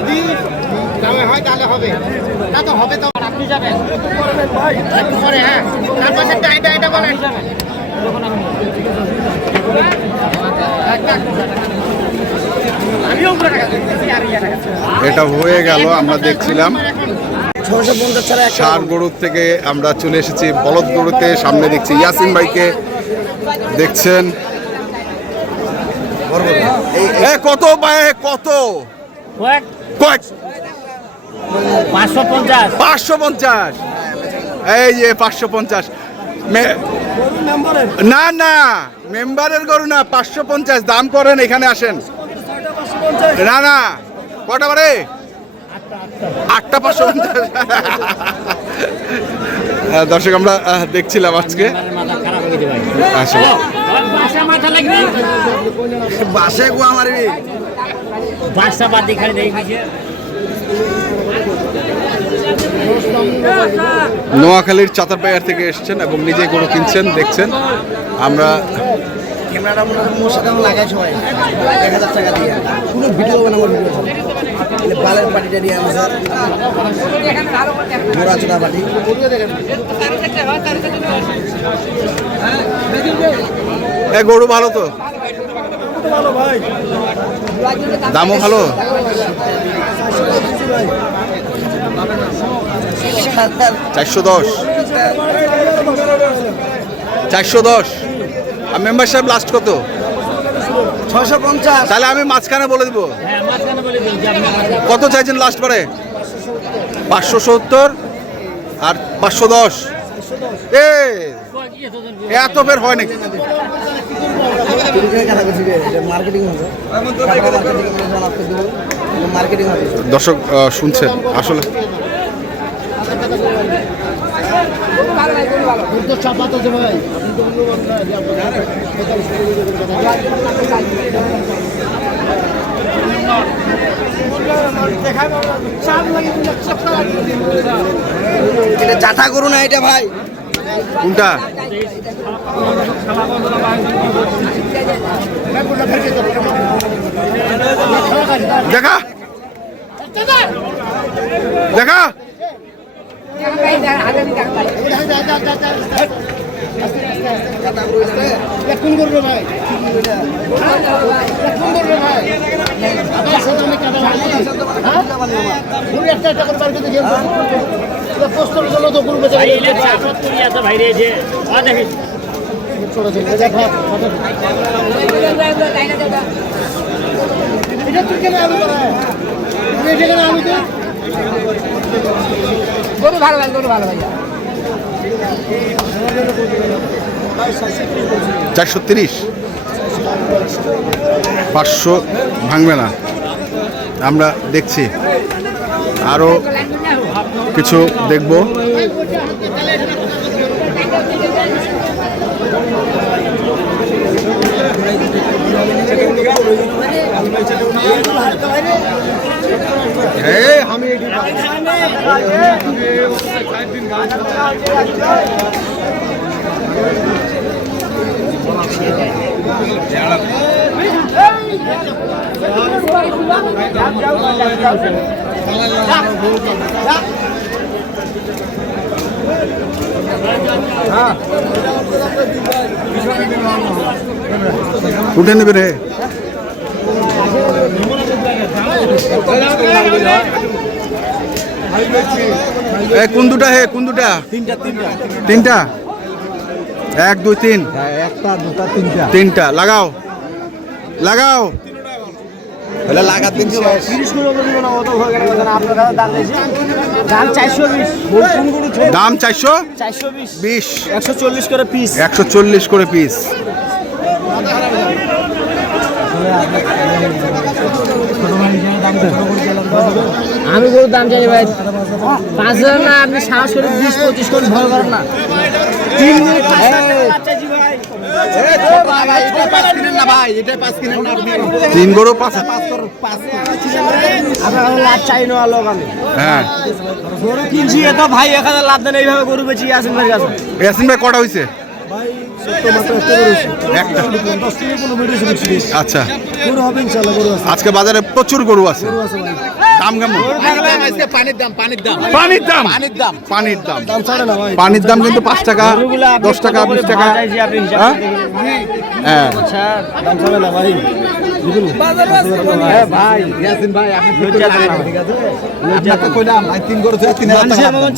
যদি হয় তাহলে হবে। না তো হবে তো। আপনি যাবেন। একটু পরে হ্যাঁ। তার পাশে এটা এটা বলেন। এটা হয়ে গেল আমরা দেখছিলাম। ষাট গরুর থেকে আমরা চলে এসেছি বলদ গরুতে। সামনে দেখছি ইয়াসিন ভাইকে দেখছেন। এ কত পায় কত? কয়েক পাঁচশো পঞ্চাশ। পাঁচশো পঞ্চাশ। এই যে পাঁচশো পঞ্চাশ। মে- না না মেম্বারের গরু না পাঁচশো পঞ্চাশ। দাম করেন এখানে আসেন। না না কটা বারে? আটটা পাঁচশো পঞ্চাশ। দর্শক আমরা দেখছিলাম আজকে। আসলে বাসে গো আমার বাসা বাদ খালি নোয়াখালীর চাতারপাইয়ার থেকে এসেছেন এবং নিজে গরু কিনছেন দেখছেন। আমরা ক্যামেরাটা মনে হয় মোর সাথে লাগাই সবাই। এক হাজার টাকা দিয়ে। পুরো ভিডিও বানাবো ভিডিও বালের পাটিটা দিয়ে আমাদের মোড়া চোরা পাটি। এ গরু ভালো তো। দামও ভালো? চারশো দশ। চারশো দশ। আর মেম্বার সাহেব লাস্ট কত? ছশো পঞ্চাশ। তাহলে আমি মাঝখানে বলে দেবো। কত চাইছেন লাস্ট পরে পাঁচশো সত্তর আর পাঁচশো দশ। এত বের হয় নাকি? দর্শক শুনছেন আসলে। এটা চাটা করু না এটা ভাই কোনটা দেখা দেখা কোন করবে ভাই। কোন করবে ভাই। একটা একটা করে বার করে দিয়ে জন্য তো করবে ভাই এলে চাপত ভাই রে যে আ দেখি। এটা তুই কেন আলু করা এটা কেন আলু দে গরু ভালো ভাই গরু ভালো ভাই। চারশো তিরিশ। পাঁচশো ভাঙবে না। আমরা দেখছি। আরও কিছু দেখব। উঠে নেবে রে। কোন দুটা হে কোন দুটা? তিনটা তিনটা তিনটা। এক দুই তিন। একটা দুটা তিনটা। তিনটা। লাগাও। লাগাও। তাহলে লাগাত দিন তিরিশ করে দিব না অত হয়ে গেল না আপনারা দাম চারশো বিশ। একশো চল্লিশ করে পিস একশো চল্লিশ করে পিস আমি গরুর দাম জানি ভাই। পাঁচ হাজার না আপনি সাহস করে বিশ পঁচিশ করে ভয় করেন না। তিন লাভ চাইছি ভাই। তিন গরু পাঁচ লাভ চাই না লোক আমি হ্যাঁ গরু কিনছি এত ভাই এখানে লাভ দেন এইভাবে গরু বেচি আসেন ভাই কাছে ইয়াসিন ভাই কটা হয়েছে আচ্ছা গরু হবে ইনশাল্লাহ গরু আছে আজকে বাজারে প্রচুর গরু আছে গরু আছে ভাই দাম কেমন? পানির দাম পানির দাম। পানির দাম। পানির দাম? পানির দাম। দাম। ছাড়ে না ভাই। পানির দাম কিন্তু পাঁচ টাকা দশ টাকা বিশ টাকা। হ্যাঁ? হ্যাঁ না। হাজার টাকা।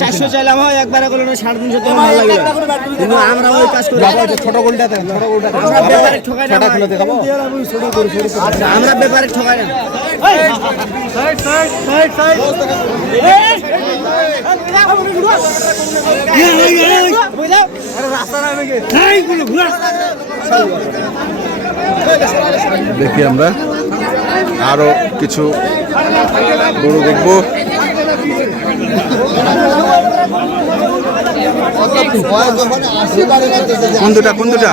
চারশো চাইলাম হয় একবার করে সাড়ে তিনশো টাকা ভালো লাগে। কিন্তু আমরা ওই কাজ করি। ছোট গোলটা ছোট গোলটা আমরা ব্যাপারে ঠকাই না ছোটা ভাই। খুলে দেখি আমরা। আরও কিছু গরু দেখব। কোন দুটা কোন দুটা?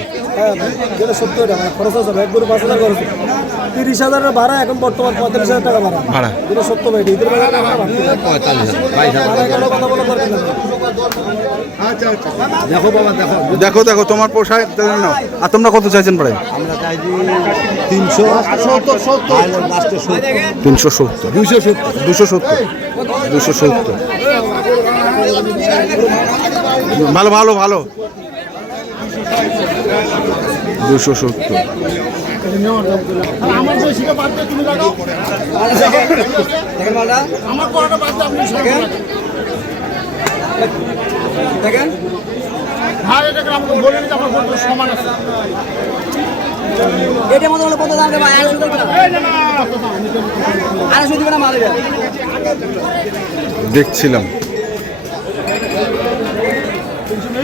হ্যাঁ যেটা সত্তর টাকা খরচ আছে ভাই একবারে পাঁচ হাজার খরচ তিরিশ হাজারের ভাড়া এখন বর্তমান পঁয়তাল্লিশ হাজার টাকা ভাড়া। ভাড়া। যেটা সত্য ভাই ঈদের বেলা পঁয়তাল্লিশ কথা বলা দরকার নেই। আচ্ছা আচ্ছা। দেখো বাবা দেখো। দেখো দেখো তোমার পোষায় নাও। আর তোমরা কত চাইছেন প্রায়? আমরা চাইছি তিনশো। সত্তর তিনশো সত্তর। দুইশো সত্তর। দুশো সত্তর। দুশো সত্তর। ভালো ভালো ভালো। দুশো সত্তর। দেখেন। মতো হলে কত দাম দেবে আড়াইশো দেবে না। আড়াইশো দেবে না মাল এটা দেখছিলাম।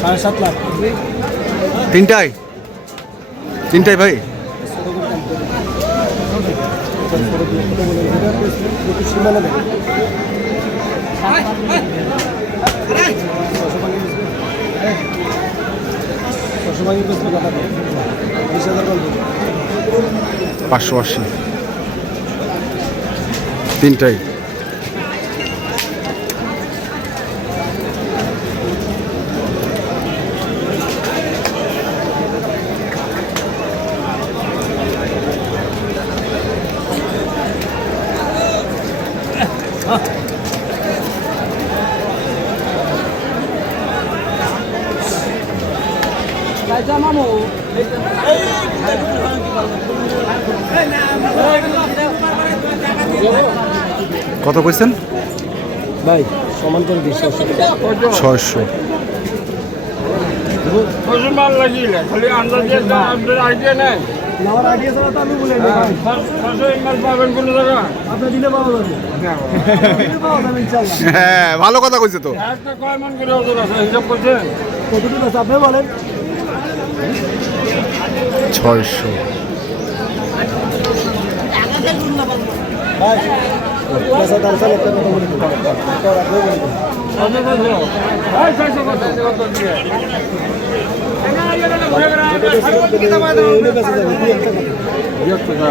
সাড়ে সাত লাখ তিনটায়? তিনটায় ভাই? পাঁচশো আশি। তিনটাই কত কইছেন ভাই সমান করে দিস ছয়শো মাল লাগিলে খালি আন্দাজে আপনার আইডিয়া নেই আমার আইডিয়া ছাড়া তো আমি বলে দিই ভাই ছশো মাল পাবেন কোনো জায়গা আপনার দিলে পাওয়া যাবে। দিলে পাওয়া যাবে ইনশাল্লাহ হ্যাঁ ভালো কথা কইছে তো। মান করে বলেন। ছয়শো।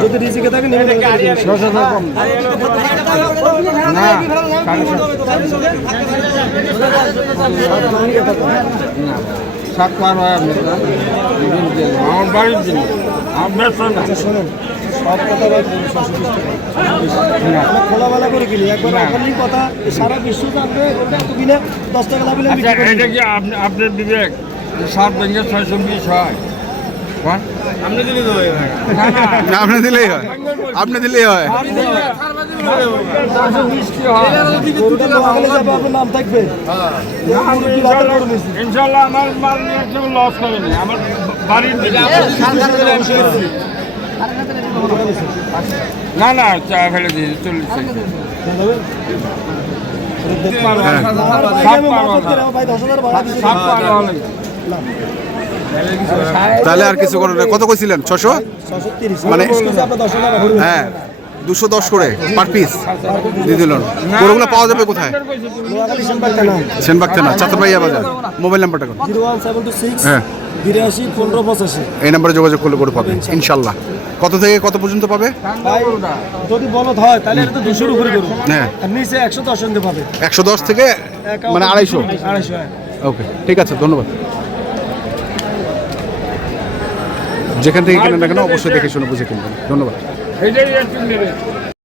যদি রিজিকে থাকে কম সাত পার হয় আপনি না? আমার বাড়ির জিনিস। আমার ব্যবসা না সব কথা বিশ করে কিনি একবার এখনই কথা সারা বিশ্ব এত কিনে দশ টাকা লাভ হলে আচ্ছা এটা কি আপনি আপনার বিবেক? সাত ব্যাংকে ছয়শো বিশ হয়? না। না। আপনি দিলেই হয়। আপনি দিলেই হয়। বিশ কি হয়? গরু ইনশাল্লাহ আমার মাল নিয়ে লস করেনি। আমার বাড়ির না না চা ফেলে দিয়েছি চল্লিশ তাহলে আর কিছু করার নেই। কত কইছিলেন? ছশো? ছশো মানে-। হ্যাঁ। দুশো দশ করে পার পিস দিয়ে দিল গরুগুলো পাওয়া যাবে কোথায়? সেনবাগ থানা। চাতরবাইয়া বাজার। মোবাইল নাম্বারটা কোন হ্যাঁ। বিরাশি পনেরো পঁচাশি। এই নাম্বারে যোগাযোগ করলে করে পাবে ইনশাল্লাহ। কত থেকে কত পর্যন্ত পাবে? যদি বলদ হয় তাহলে এটা তো দুশোর উপরে করব হ্যাঁ। নিচে একশো দশ পাবে। একশো দশ থেকে মানে আড়াইশো? আড়াইশো হ্যাঁ। ওকে ঠিক আছে ধন্যবাদ। যেখান থেকে কেনেন না কেন অবশ্যই দেখে শুনে বুঝে কিনবেন। ধন্যবাদ। এটাই একটু নেবে